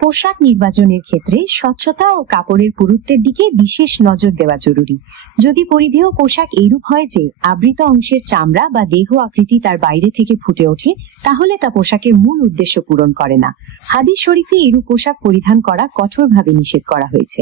পোশাক নির্বাচনের ক্ষেত্রে স্বচ্ছতা ও কাপড়ের পুরুত্বের দিকে বিশেষ নজর দেওয়া জরুরি। যদি পরিধেয় পোশাক এইরূপ হয় যে আবৃত অংশের চামড়া বা দেহ আকৃতি তার বাইরে থেকে ফুটে ওঠে, তাহলে তা পোশাকের মূল উদ্দেশ্য পূরণ করে না। হাদিস শরীফে এরূপ পোশাক পরিধান করা কঠোরভাবে নিষেধ করা হয়েছে।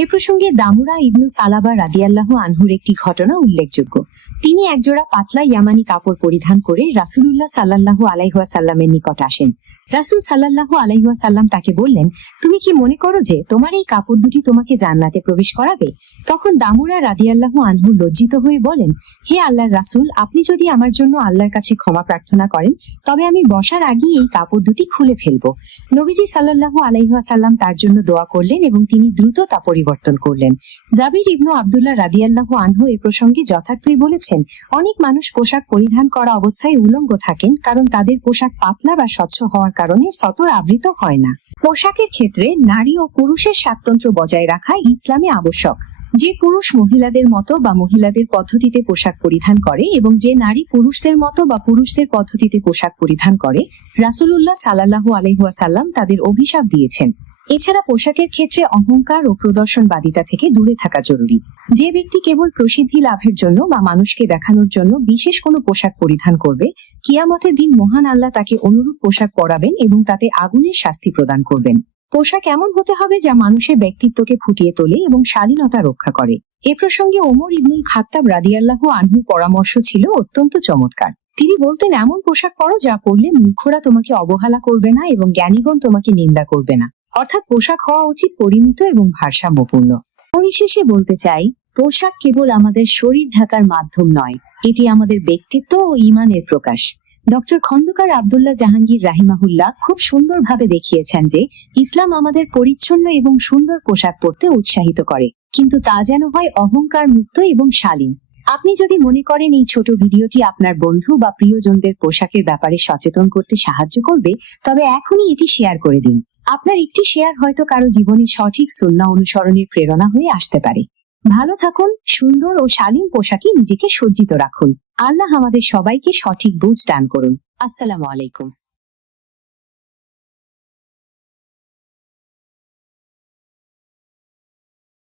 এ প্রসঙ্গে দামুরা ইবনু সালাবা রাদিয়াল্লাহু আনহুর একটি ঘটনা উল্লেখযোগ্য। তিনি একজোড়া পাতলা ইয়ামানি কাপড় পরিধান করে রাসূলুল্লাহ সাল্লাল্লাহু আলাইহি ওয়াসাল্লামের নিকট আসেন। রাসূল সাল্লাল্লাহু আলাইহি ওয়াসাল্লাম তাকে বললেন, তুমি কি মনে করো যে তোমার এই কাপড় দুটি তোমাকে জান্নাতে প্রবেশ করাবে? তখন দামুরা রাদিয়াল্লাহু আনহু লজ্জিত হয়ে বলেন, হে আল্লাহর রাসূল, আপনি যদি আমার জন্য আল্লাহর কাছে ক্ষমা প্রার্থনা করেন, তবে আমি বসার আগেই এই কাপড় দুটি খুলে ফেলবো। নবীজি সাল্লাল্লাহু আলাইহি ওয়াসাল্লাম তার জন্য দোয়া করলেন এবং তিনি দ্রুত তা পরিবর্তন করলেন। জাবির ইবনু আব্দুল্লাহ রাদিয়াল্লাহু আনহু এ প্রসঙ্গে যথার্থই বলেছেন, অনেক মানুষ পোশাক পরিধান করা অবস্থায় উলঙ্গ থাকেন, কারণ তাদের পোশাক পাতলা বা স্বচ্ছ হওয়ার কারণে সতর আবৃত হয় না। পোশাকের ক্ষেত্রে নারী ও পুরুষের স্বাতন্ত্র্য বজায় রাখা ইসলামে আবশ্যক। যে পুরুষ মহিলাদের মতো বা মহিলাদের পদ্ধতিতে পোশাক পরিধান করে এবং যে নারী পুরুষদের মতো বা পুরুষদের পদ্ধতিতে পোশাক পরিধান করে, রাসূলুল্লাহ সাল্লাল্লাহু আলাইহি ওয়াসাল্লাম তাদের অভিশাপ দিয়েছেন। এছাড়া পোশাকের ক্ষেত্রে অহংকার ও প্রদর্শনবাদিতা থেকে দূরে থাকা জরুরি। যে ব্যক্তি কেবল প্রসিদ্ধি লাভের জন্য বা মানুষকে দেখানোর জন্য বিশেষ কোনো পোশাক পরিধান করবে, কিয়ামতের দিন মহান আল্লাহ তাকে অনুরূপ পোশাক পরাবেন এবং তাতে আগুনের শাস্তি প্রদান করবেন। পোশাক এমন হতে হবে যা মানুষের ব্যক্তিত্বকে ফুটিয়ে তোলে এবং শালীনতা রক্ষা করে। এ প্রসঙ্গে ওমর ইবনুল খাত্তাব রাদিয়াল্লাহু আনহুর পরামর্শ ছিল অত্যন্ত চমৎকার। তিনি বলতেন, এমন পোশাক পরো যা পরলে মূর্খরা তোমাকে অবহেলা করবে না এবং জ্ঞানীগণ তোমাকে নিন্দা করবে না। অর্থাৎ পোশাক হওয়া উচিত পরিমিত এবং ভারসাম্যপূর্ণ। পরিশেষে বলতে চাই, পোশাক কেবল আমাদের শরীর ঢাকার মাধ্যম নয়, এটি আমাদের ব্যক্তিত্ব ও ঈমানের প্রকাশ। ডক্টর খন্দকার আব্দুল্লাহ জাহাঙ্গীর রাহিমাহুল্লাহ খুব সুন্দরভাবে দেখিয়েছেন যে ইসলাম আমাদের পরিচ্ছন্ন এবং সুন্দর পোশাক পরতে উৎসাহিত করে, কিন্তু তা যেন হয় অহংকার মুক্ত এবং শালীন। আপনি যদি মনে করেন এই ছোট ভিডিওটি আপনার বন্ধু বা প্রিয়জনদের পোশাকের ব্যাপারে সচেতন করতে সাহায্য করবে, তবে এখনই এটি শেয়ার করে দিন। আপনার একটি শেয়ার হয়তো কারো জীবনে সঠিক সুন্নাহ অনুসরণের প্রেরণা হয়ে আসতে পারে। ভালো থাকুন, সুন্দর ও শালীন পোশাকে নিজেকে সজ্জিত রাখুন। আল্লাহ আমাদের সবাইকে সঠিক বুঝ দান করুন। আসসালামু আলাইকুম।